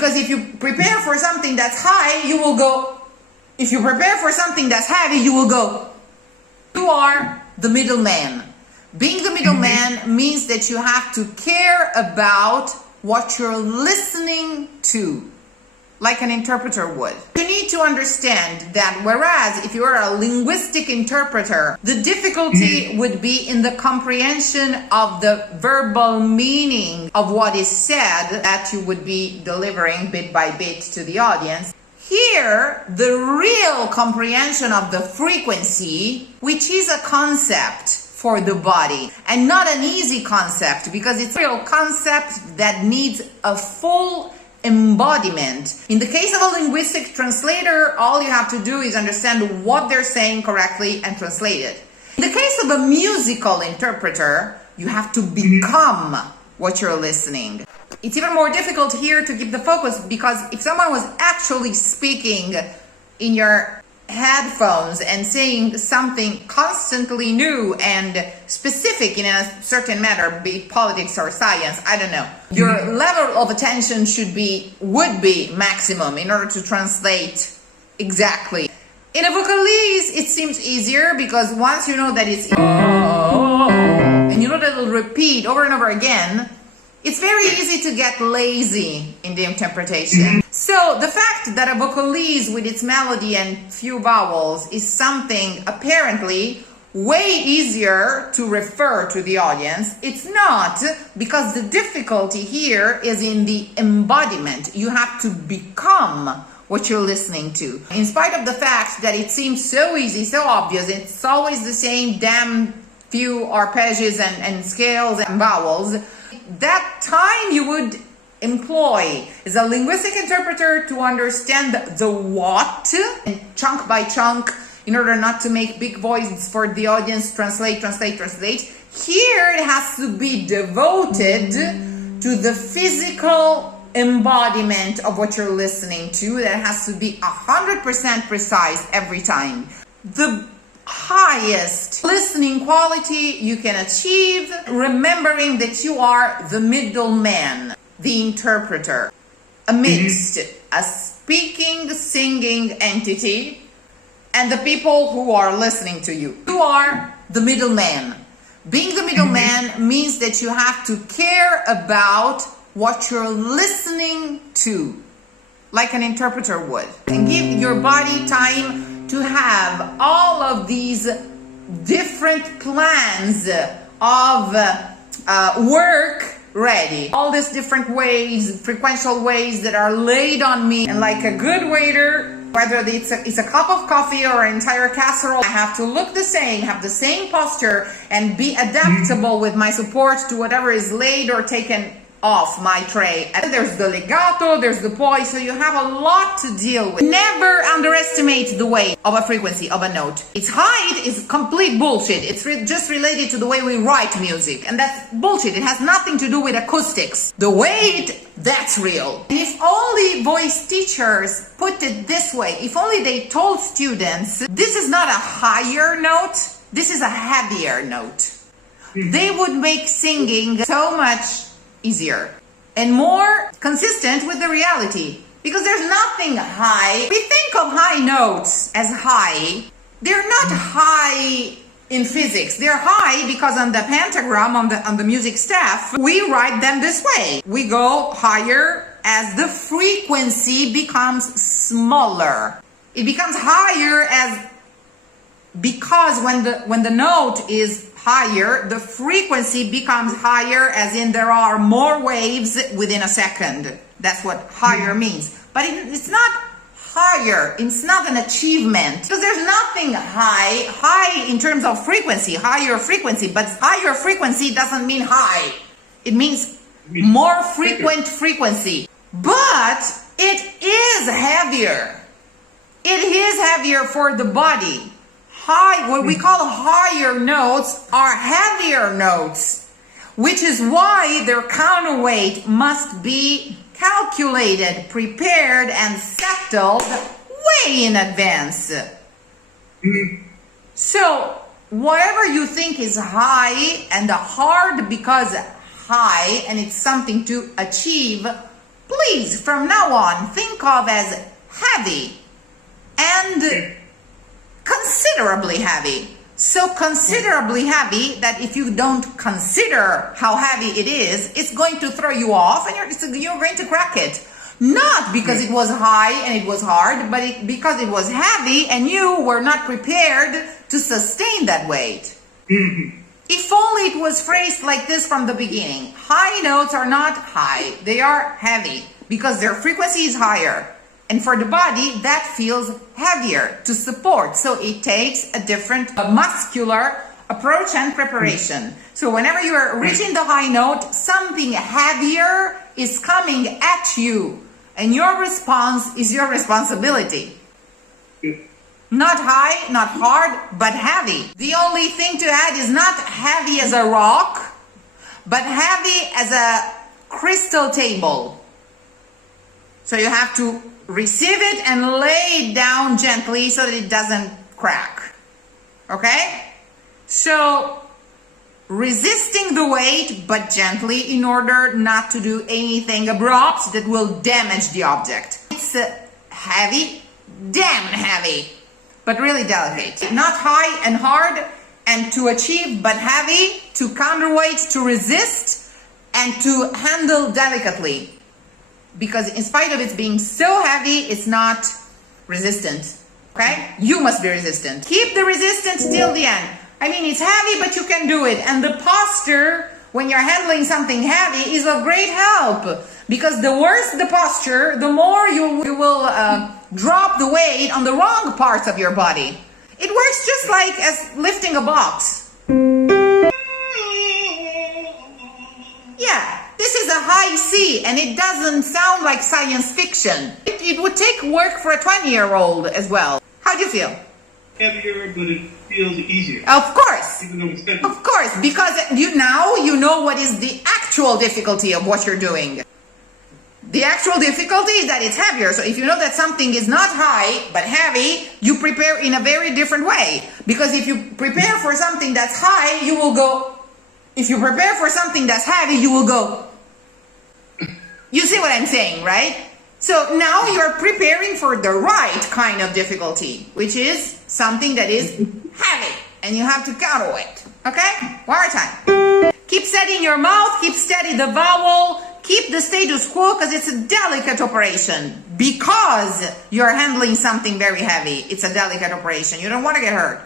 Because if you prepare for something that's high, you will go. If you prepare for something that's heavy, you will go. You are the middleman. Being the middleman means that you have to care about what you're listening to, like an interpreter would. You need to understand that whereas if you're a linguistic interpreter, the difficulty would be in the comprehension of the verbal meaning of what is said that you would be delivering bit by bit to the audience. Here, the real comprehension of the frequency, which is a concept for the body, and not an easy concept, because it's a real concept that needs a full embodiment. In the case of a linguistic translator, all you have to do is understand what they're saying correctly and translate it. In the case of a musical interpreter, you have to become what you're listening. It's even more difficult here to keep the focus, because if someone was actually speaking in your headphones and saying something constantly new and specific in a certain matter, be it politics or science, I don't know, your level of attention would be maximum in order to translate exactly. In a vocalese, it seems easier, because once you know that it's and you know that it'll repeat over and over again, it's very easy to get lazy in the interpretation. So the fact that a vocalese with its melody and few vowels is something apparently way easier to refer to the audience, it's not, because the difficulty here is in the embodiment. You have to become what you're listening to. In spite of the fact that it seems so easy, so obvious, it's always the same damn few arpeggios and scales and vowels, that time you would employ as a linguistic interpreter to understand the what, and chunk by chunk, in order not to make big voices for the audience, translate. Here it has to be devoted to the physical embodiment of what you're listening to. That has to be 100% precise every time. The highest listening quality you can achieve, remembering that you are the middleman, the interpreter, amidst a speaking, singing entity and the people who are listening to you. You are the middleman. Being the middleman means that you have to care about what you're listening to, like an interpreter would, and give your body time to have all of these different plans of work ready. All these different ways, frequential ways that are laid on me. And like a good waiter, whether it's a cup of coffee or an entire casserole, I have to look the same, have the same posture, and be adaptable with my support to whatever is laid or taken off my tray. And there's the legato, there's the poise, so you have a lot to deal with. Never underestimate the weight of a frequency of a note. Its height is complete bullshit. It's just related to the way we write music, and that's bullshit. It has nothing to do with acoustics. The weight, that's real. And if only voice teachers put it this way, if only they told students, this is not a higher note, this is a heavier note, they would make singing so much easier and more consistent with the reality, because there's nothing high. We think of high notes as high. They're not high in physics. They're high because on the pentagram, on the music staff, we write them this way. We go higher as the frequency becomes smaller. It becomes higher because when the note is higher, the frequency becomes higher, as in there are more waves within a second. That's what higher means. But it's not higher. It's not an achievement, because there's nothing high in terms of frequency, higher frequency. But higher frequency doesn't mean high. It means more frequent frequency. But it is heavier. It is heavier for the body. What we call higher notes are heavier notes, which is why their counterweight must be calculated, prepared, and settled way in advance. So whatever you think is high and hard because high and it's something to achieve, please, from now on, think of as heavy and considerably heavy. So considerably heavy that if you don't consider how heavy it is, it's going to throw you off and you're going to crack it. Not because it was high and it was hard, but because it was heavy and you were not prepared to sustain that weight. If only it was phrased like this from the beginning. High notes are not high, they are heavy because their frequency is higher. And for the body, that feels heavier to support. So it takes a different muscular approach and preparation. So whenever you are reaching the high note, something heavier is coming at you. And your response is your responsibility. Not high, not hard, but heavy. The only thing to add is not heavy as a rock, but heavy as a crystal table. So you have to receive it and lay it down gently so that it doesn't crack. Okay? So resisting the weight, but gently in order not to do anything abrupt that will damage the object. It's heavy, damn heavy, but really delicate. Not high and hard and to achieve, but heavy, to counterweight, to resist, and to handle delicately. Because in spite of it being so heavy, it's not resistant. Okay? You must be resistant. Keep the resistance till the end. I mean, it's heavy, but you can do it. And the posture, when you're handling something heavy, is of great help. Because the worse the posture, the more you will drop the weight on the wrong parts of your body. It works just like as lifting a box. Yeah, this is a high C, and it doesn't sound like science fiction. It would take work for a 20-year-old as well. How do you feel? Heavier, but it feels easier. Of course. Even though it's heavy. Of course, because you know what is the actual difficulty of what you're doing. The actual difficulty is that it's heavier. So if you know that something is not high, but heavy, you prepare in a very different way. Because if you prepare for something that's high, you will go... If you prepare for something that's heavy, you will go... You see what I'm saying, right? So now you're preparing for the right kind of difficulty, which is something that is heavy, and you have to counterweight. Okay? One more time. Keep steady in your mouth, keep steady the vowel, keep the status quo, because it's a delicate operation. Because you're handling something very heavy, it's a delicate operation. You don't want to get hurt,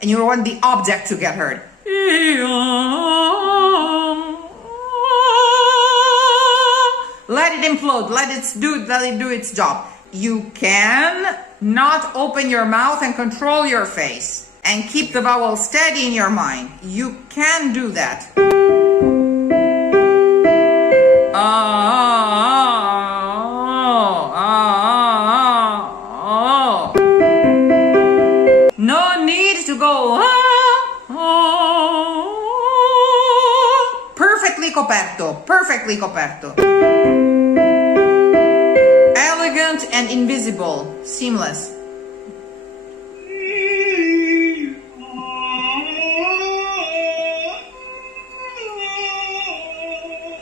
and you don't want the object to get hurt. Let it implode, let it do its job. You can not open your mouth and control your face and keep the vowel steady in your mind. You can do that. No need to go. Perfectly coperto, perfectly coperto. Elegant and invisible, seamless.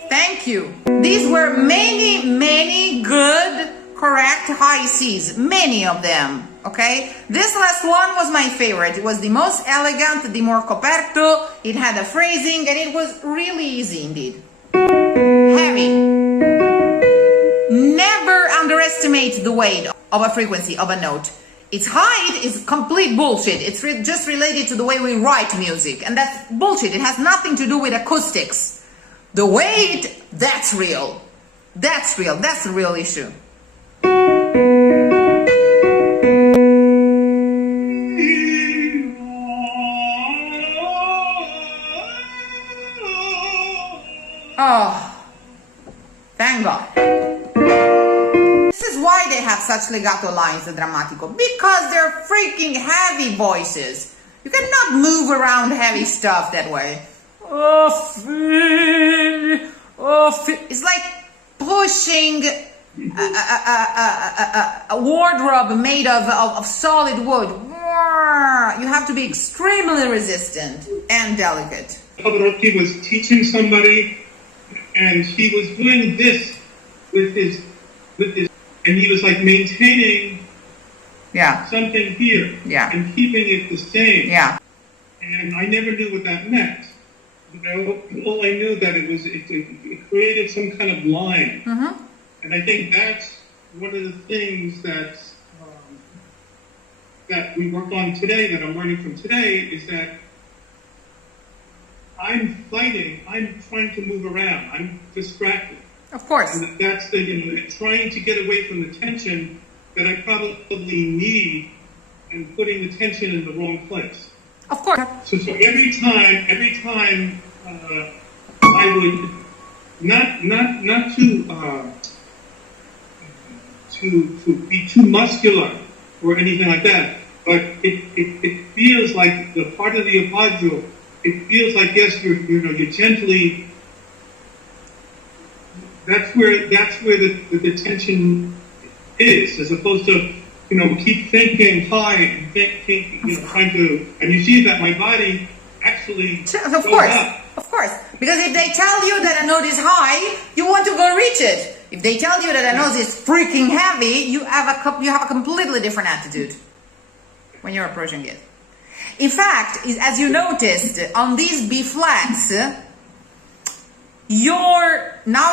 Thank you. These were many good, correct high C's. Many of them. Okay? This last one was my favorite. It was the most elegant, the more coperto. It had a phrasing, and it was really easy indeed. Heavy. Never underestimate the weight of a frequency, of a note. Its height is complete bullshit. It's just related to the way we write music. And that's bullshit. It has nothing to do with acoustics. The weight, that's real. That's real. That's the real issue. Oh, thank God. This is why they have such legato lines, the drammatico, because they're freaking heavy voices. You cannot move around heavy stuff that way. It's like pushing a wardrobe made of solid wood. You have to be extremely resistant and delicate. Pavarotti was teaching somebody, and he was doing this with his with this, and he was like maintaining Yeah. something here Yeah. and keeping it the same. Yeah. And I never knew what that meant. You know, all I knew that it created some kind of line. Mm-hmm. And I think that's one of the things that we work on today, that I'm learning from today, is that I'm trying to move around, I'm distracted. Of course. And that's trying to get away from the tension that I probably need and putting the tension in the wrong place. Of course. So every time I would not to be too muscular or anything like that, but it feels like the part of the arpeggio. It feels like, yes, you're gently. That's where the tension is, as opposed to keep thinking high and trying to. And you see that my body actually Of course, of course. Because if they tell you that a note is high, you want to go reach it. If they tell you that a note is freaking heavy, you have a completely different attitude when you're approaching it. In fact, as you noticed on these B flats, now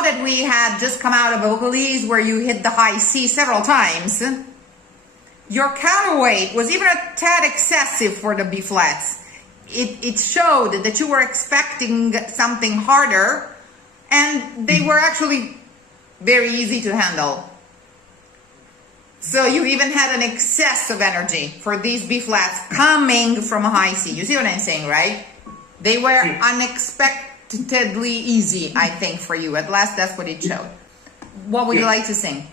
that we had just come out of vocalese where you hit the high C several times, your counterweight was even a tad excessive for the B flats. It showed that you were expecting something harder, and they were actually very easy to handle. So you even had an excess of energy for these B flats coming from a high C. You see what I'm saying, right? They were unexpectedly easy, I think, for you. At last, that's what it showed. What would you like to sing?